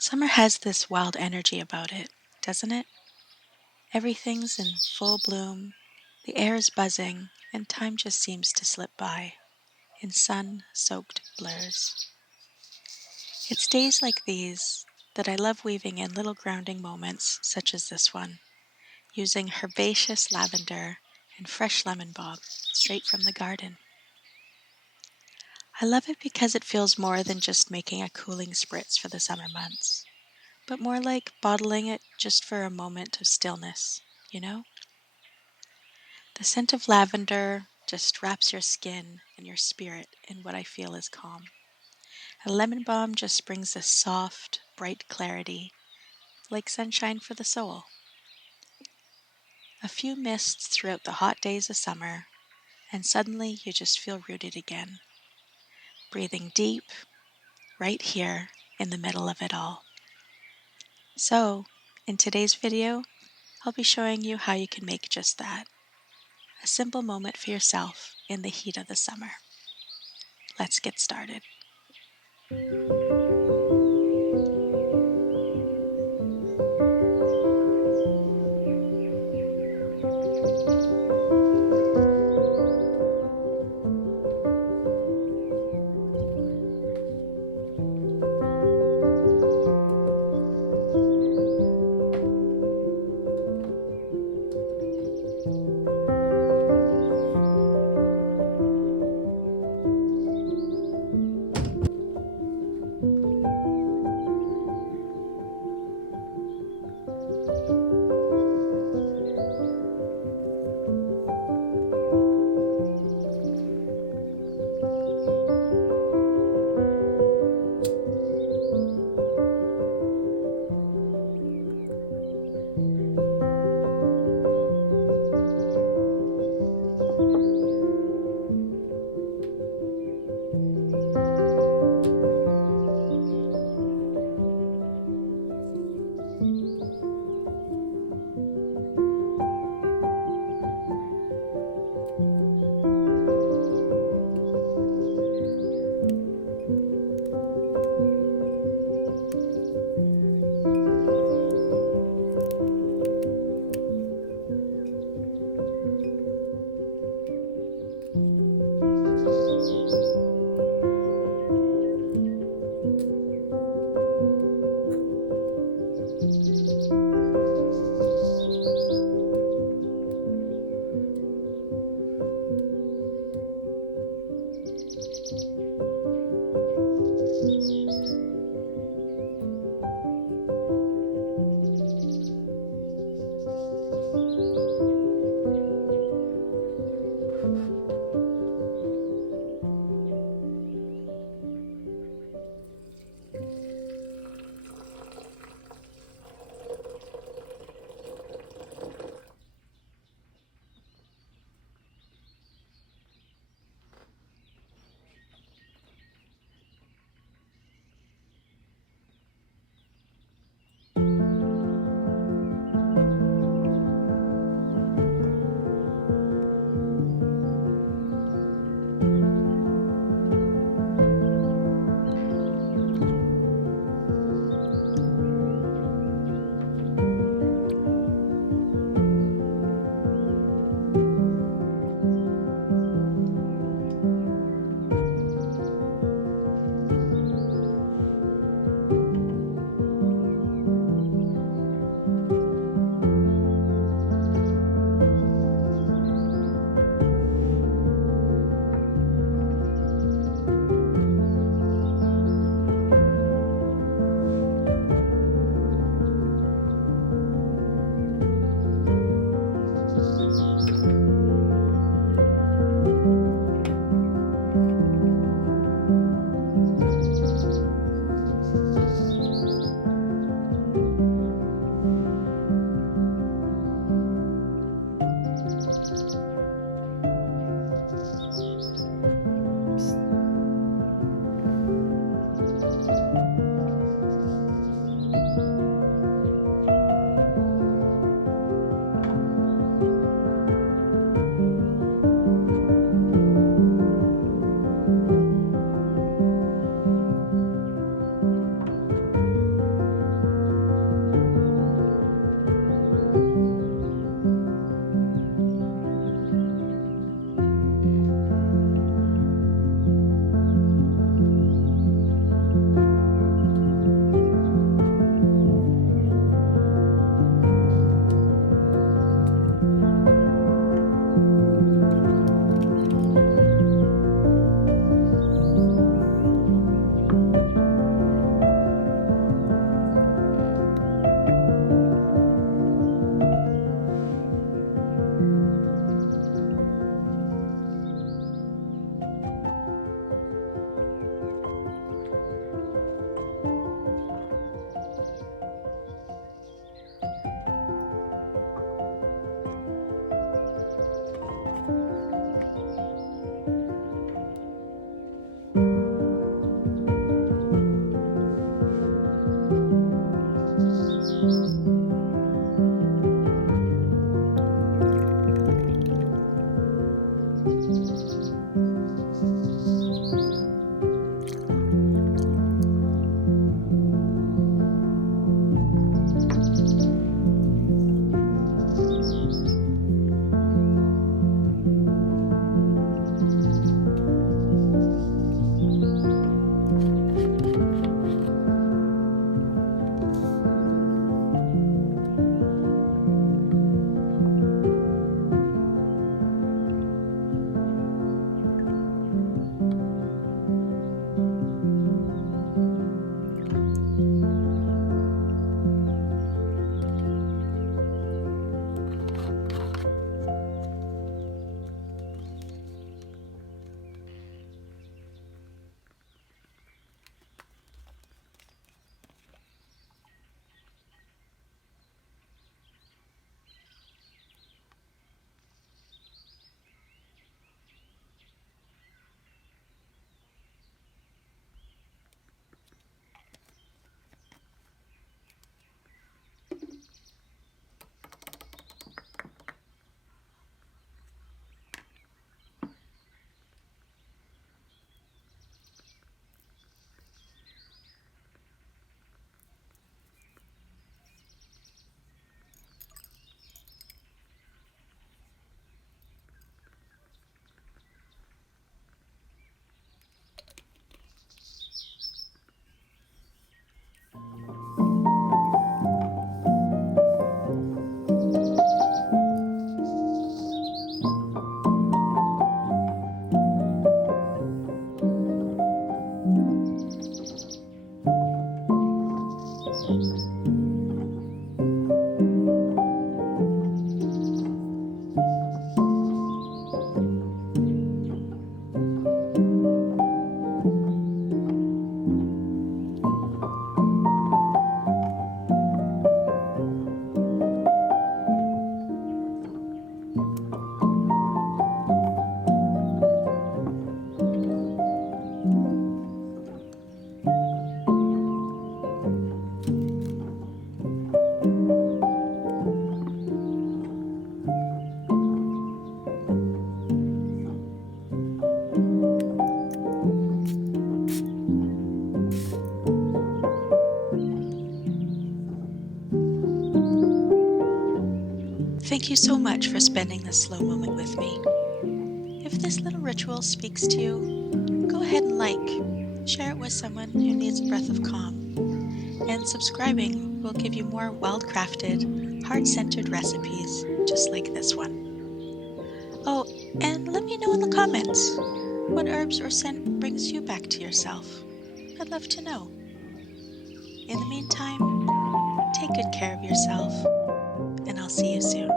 Summer has this wild energy about it, doesn't it? Everything's in full bloom, the air is buzzing, and time just seems to slip by in sun-soaked blurs. It's days like these that I love weaving in little grounding moments such as this one, using herbaceous lavender and fresh lemon balm straight from the garden. I love it because it feels more than just making a cooling spritz for the summer months, but more like bottling it just for a moment of stillness, you know? The scent of lavender just wraps your skin and your spirit in what I feel is calm. And lemon balm just brings this soft, bright clarity, like sunshine for the soul. A few mists throughout the hot days of summer, and suddenly you just feel rooted again, breathing deep, right here in the middle of it all. So, in today's video, I'll be showing you how you can make just that, a simple moment for yourself in the heat of the summer. Let's get started. Thank you so much for spending this slow moment with me. If this little ritual speaks to you, go ahead and share it with someone who needs a breath of calm, and subscribing will give you more well-crafted, heart-centered recipes just like this one. Oh, and let me know in the comments what herbs or scent brings you back to yourself. I'd love to know. In the meantime, take good care of yourself, and I'll see you soon.